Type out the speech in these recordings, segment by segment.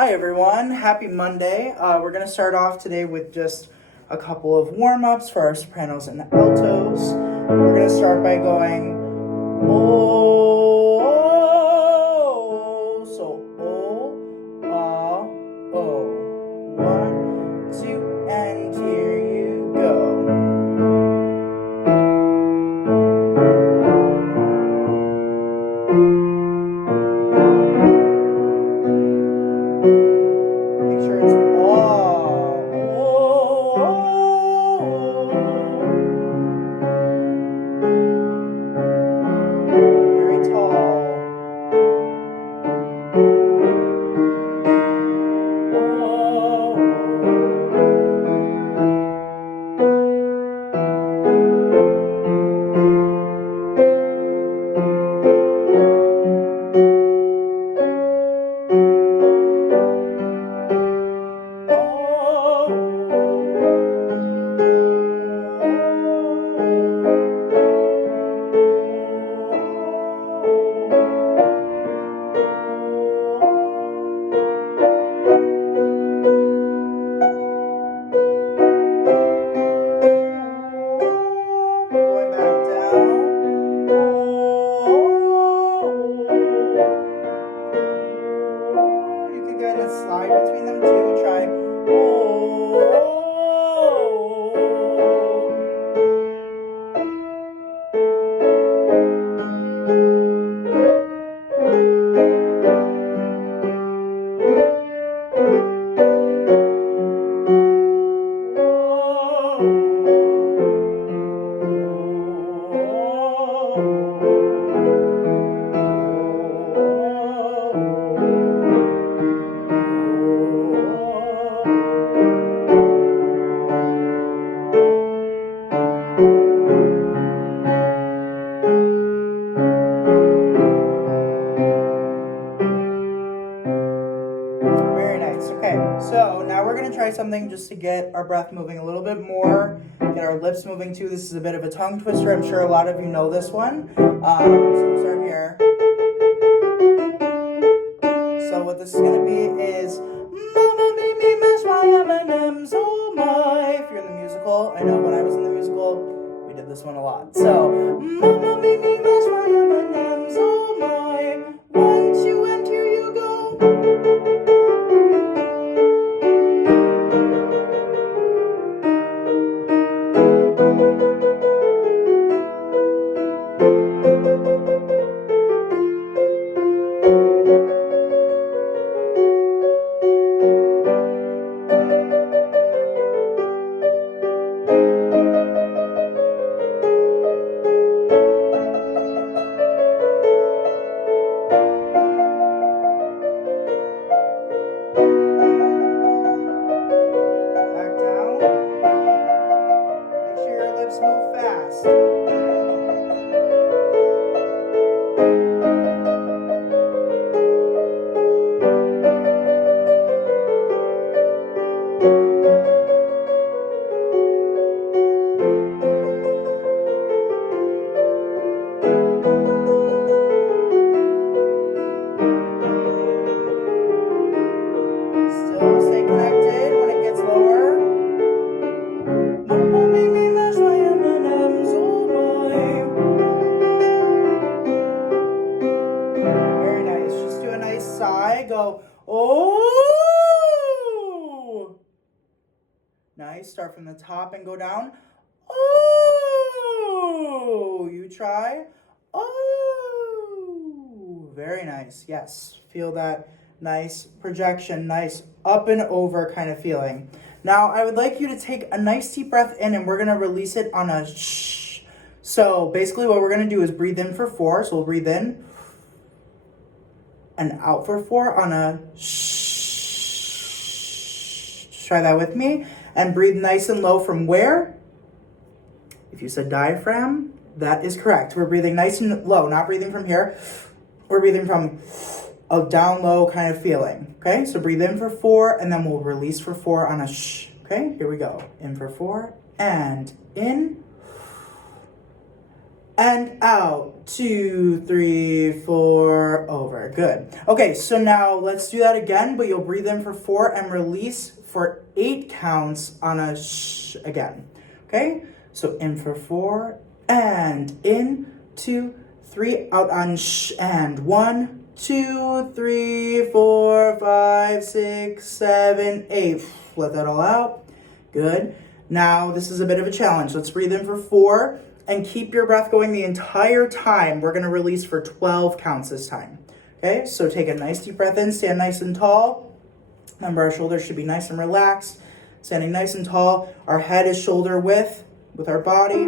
Hi everyone, happy Monday. We're going to start off today with just a couple of warm-ups for our sopranos and altos. We're going to start by going oh, so oh, ah, oh. 1, 2, and here you go. Make sure it's very tall. Going back down. You can kind of slide between them too. Try. Very nice. Okay, so now we're going to try something just to get our breath moving a little bit more, get our lips moving too. This is a bit of a tongue twister. I'm sure a lot of you know this one. So we'll start here. So what this is going to be is Mama made me mash my M&Ms, oh my. If you're in the musical, I know when I was in the musical, we did this one a lot. So Mama made me mash my M&Ms, oh my. 1, 2, and here you go. Back down. Make sure your lips move fast. Still stay connected when it gets lower. Mama made me mash my M&Ms, oh my. Very nice. Just do a nice sigh. Go, oh. Nice. Start from the top and go down. Oh. You try. Oh. Very nice. Yes. Feel that nice projection, nice up and over kind of feeling. Now, I would like you to take a nice deep breath in and we're going to release it on a shh. So basically what we're going to do is breathe in for 4. So we'll breathe in and out for 4 on a shh. Just try that with me. And breathe nice and low from where? If you said diaphragm, that is correct. We're breathing nice and low, not breathing from here. We're breathing from a down low kind of feeling. Okay, so breathe in for 4 and then we'll release for 4 on a shh. Okay, here we go. In for 4 and in and out. 2, 3, 4, over. Good. Okay, so now let's do that again, but you'll breathe in for 4 and release for 8 counts on a shh again. Okay, so in for 4 and in, 2, 3, out on shh, and 1, 2, 3, 4, 5, 6, 7, 8. Let that all out. Good. Now this is a bit of a challenge. Let's breathe in for 4 and keep your breath going the entire time. We're going to release for 12 counts this time. Okay, so take a nice deep breath in, stand nice and tall. Remember, our shoulders should be nice and relaxed. Standing nice and tall. Our head is shoulder width with our body.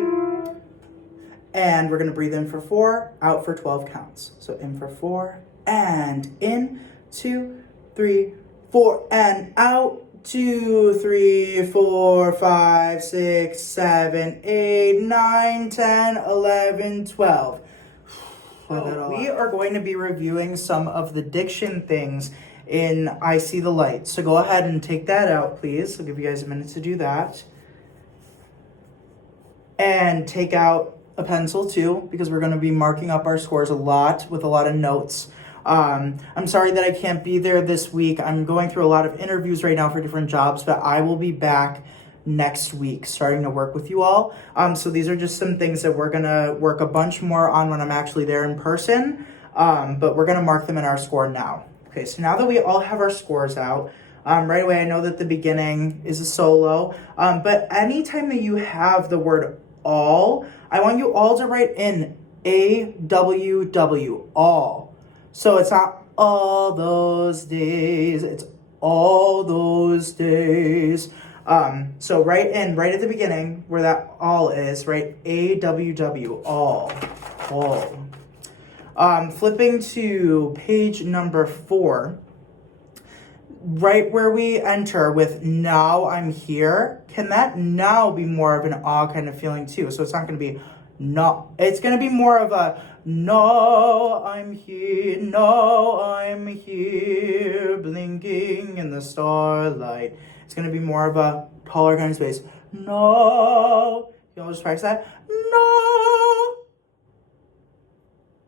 And we're going to breathe in for 4, out for 12 counts. So in for 4 and in, 2, 3, 4, and out. 2, 3, 4, 5, 6, 7, 8, 9, 10, 11, 12. We are going to be reviewing some of the diction things in I See the Light. So go ahead and take that out, please. I'll give you guys a minute to do that. And take out a pencil too, because we're going to be marking up our scores a lot with a lot of notes. I'm sorry that I can't be there this week. I'm going through a lot of interviews right now for different jobs, but I will be back next week starting to work with you all. So these are just some things that we're going to work a bunch more on when I'm actually there in person, but we're going to mark them in our score now. Okay, so now that we all have our scores out, right away I know that the beginning is a solo, but anytime that you have the word all, I want you all to write in AWW, all. So it's not all those days, it's all those days. So write in, right at the beginning, where that all is, write AWW, all. Flipping to page number 4, right where we enter with now I'm here, can that now be more of an awe kind of feeling too? So it's not going to be no, it's going to be more of a no, I'm here, blinking in the starlight. It's going to be more of a taller kind of space. No, y'all just practice that. No.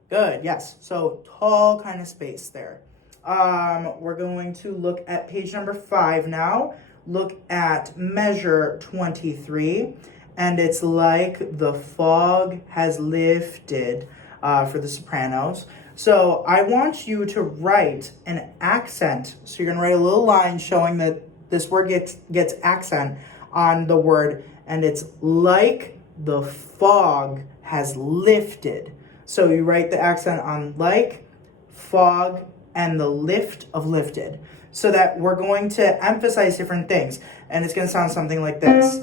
Good, yes. So tall kind of space there. We're going to look at page number 5 now. Look at measure 23. And it's like the fog has lifted for the sopranos. So I want you to write an accent. So you're going to write a little line showing that this word gets accent on the word. And it's like the fog has lifted. So you write the accent on like, fog, and the lift of lifted. So that we're going to emphasize different things. And it's going to sound something like this.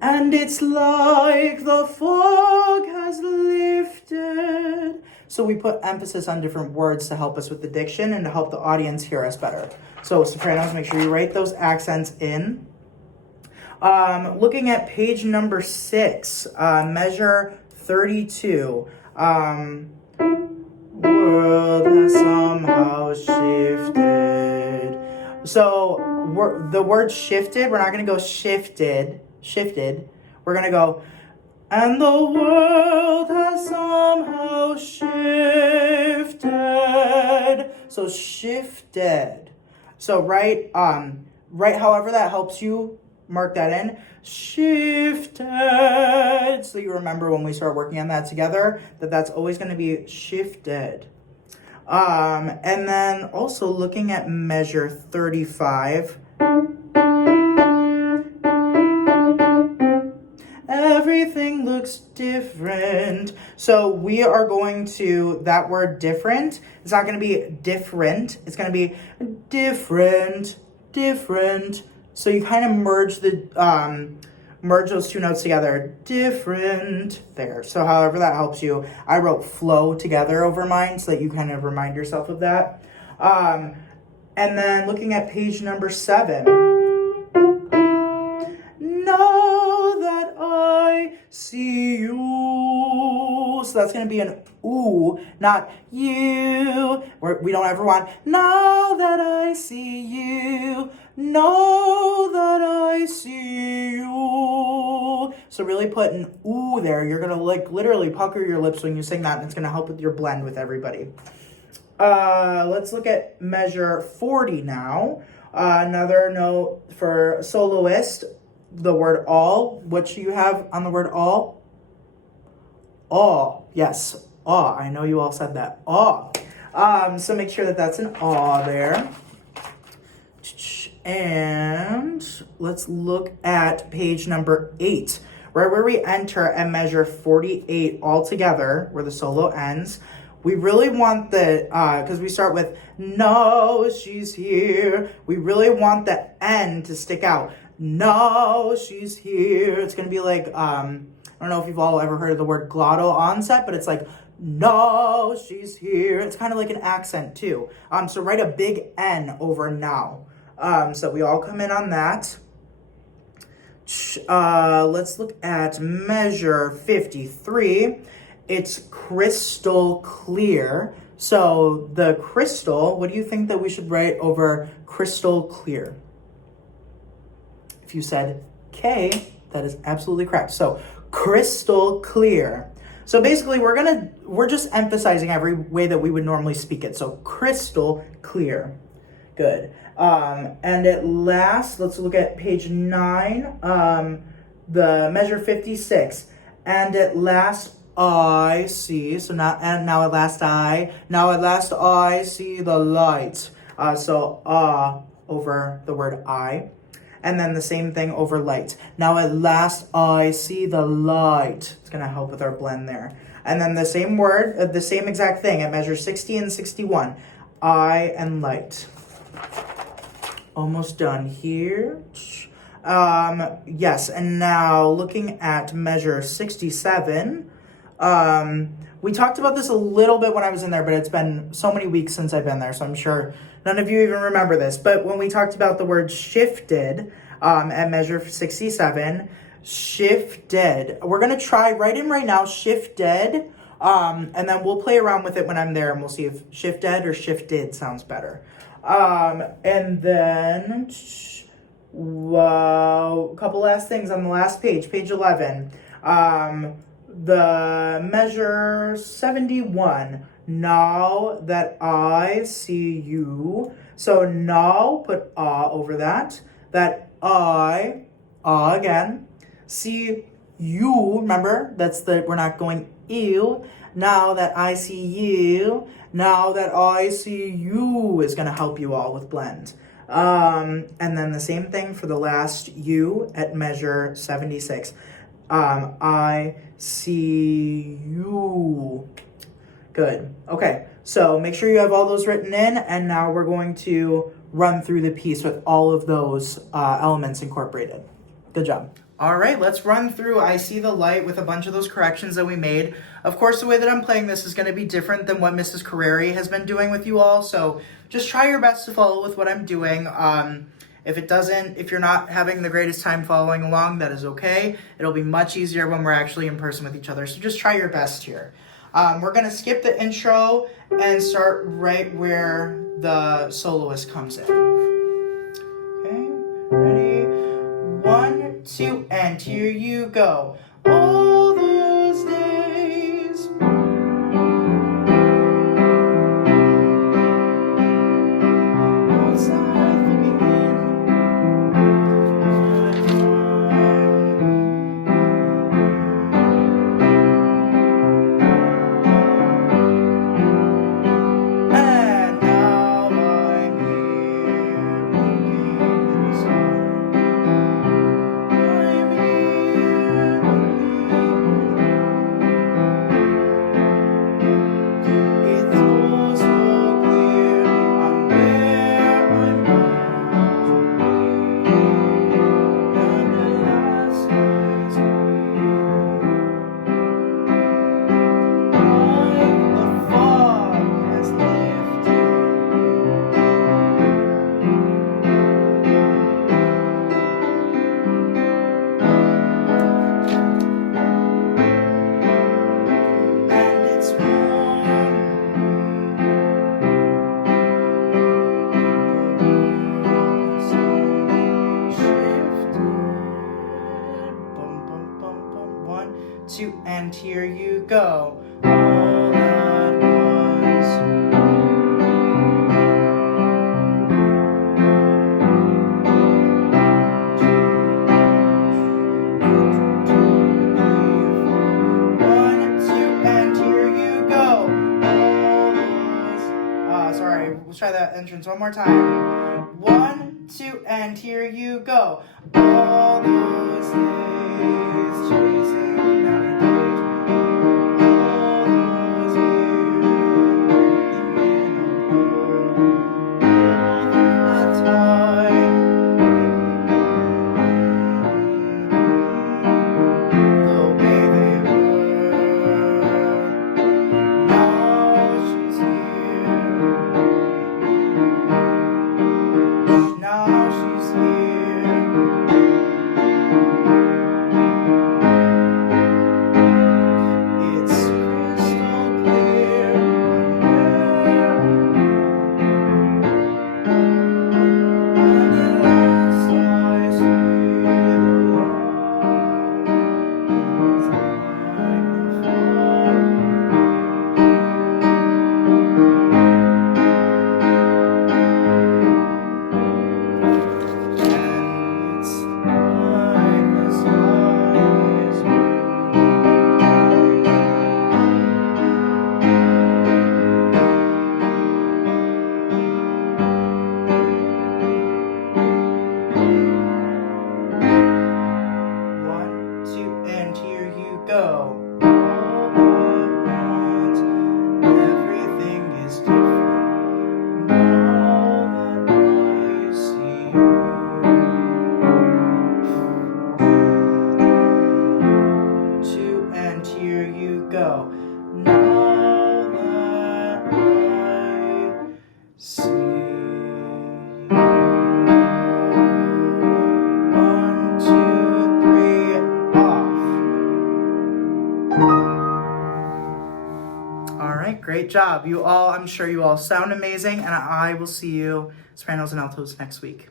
And it's like the fog has lifted. So we put emphasis on different words to help us with the diction and to help the audience hear us better. So sopranos, make sure you write those accents in. Looking at page number 6, measure 32. World has somehow shifted. So the word shifted, we're not going to go shifted. We're going to go, and the world has somehow shifted. So shifted. So right however that helps you, mark that in. Shifted. So you remember when we start working on that together, that's always going to be shifted. And then also looking at measure 35. Everything looks different. So we are going to, that word different, it's not going to be different. It's going to be different. So you kind of merge those two notes together. Different there. So however that helps you. I wrote flow together over mine so that you kind of remind yourself of that. And then looking at page number 7. Know that I see you. you. So that's going to be an ooh, not you. We don't ever want, now that I see you, know that I see you. So really put an ooh there. You're going to like literally pucker your lips when you sing that, and it's going to help with your blend with everybody. Let's look at measure 40 now. Another note for soloist, the word all. What should you have on the word all? Aw. Yes. Aw. I know you all said that. Aw. So make sure that that's an aw there. And let's look at page number 8, right where we enter and measure 48 all together, where the solo ends. We really want the, because we start with, no, she's here. We really want the N to stick out. No, she's here. It's going to be like, I don't know if you've all ever heard of the word glottal onset, but it's like, no, she's here. It's kind of like an accent too. So write a big N over now. So we all come in on that. Let's look at measure 53. It's crystal clear. So the crystal, what do you think that we should write over crystal clear? If you said K, that is absolutely correct. So crystal clear. So basically we're just emphasizing every way that we would normally speak it. So crystal clear. Good. And at last, let's look at page 9, the measure 56. And at last I see, so now at last I see the light. So over the word I. And then the same thing over light. Now at last I see the light. It's going to help with our blend there. And then the same word, the same exact thing at measure 60 and 61. I and light. Almost done here. Yes, and now looking at measure 67. We talked about this a little bit when I was in there, but it's been so many weeks since I've been there, so I'm sure none of you even remember this. But when we talked about the word shifted at measure 67, shifted. We're going to try right in right now, shifted, and then we'll play around with it when I'm there, and we'll see if shifted or shifted sounds better. And then, a couple last things on the last page, page 11. The measure 71, now that I see you. So now, put over that I, again, see you, remember, we're not going ew. Now that I see you, now that I see you is going to help you all with blend. And then the same thing for the last you at measure 76. I see you. Good. Okay, so make sure you have all those written in, and now we're going to run through the piece with all of those elements incorporated. Good job. All right, let's run through I See the Light with a bunch of those corrections that we made. Of course, the way that I'm playing this is going to be different than what Mrs. Carreri has been doing with you all, so just try your best to follow with what I'm doing. If you're not having the greatest time following along, that is okay. It'll be much easier when we're actually in person with each other, so just try your best here. We're going to skip the intro and start right where the soloist comes in. Okay, ready? 1, 2, and here you go. All those days. Outside looking in. And now I'm here blinking in the sun. I'm here and here you go. All at once. Sorry, we'll try that entrance one more time. 1, 2, and here you go. All those days chasing down a daydream. All those years all the time. The way they were. Now she's here. Now she's here. It's crystal clear. And at last I see the light. It's like the fall. Go. All at once, everything is different now that I see you. 2, and here you go. Now that I see you. 1, 2, 3, off. All right, great job. I'm sure you all sound amazing, and I will see you, sopranos and altos, next week.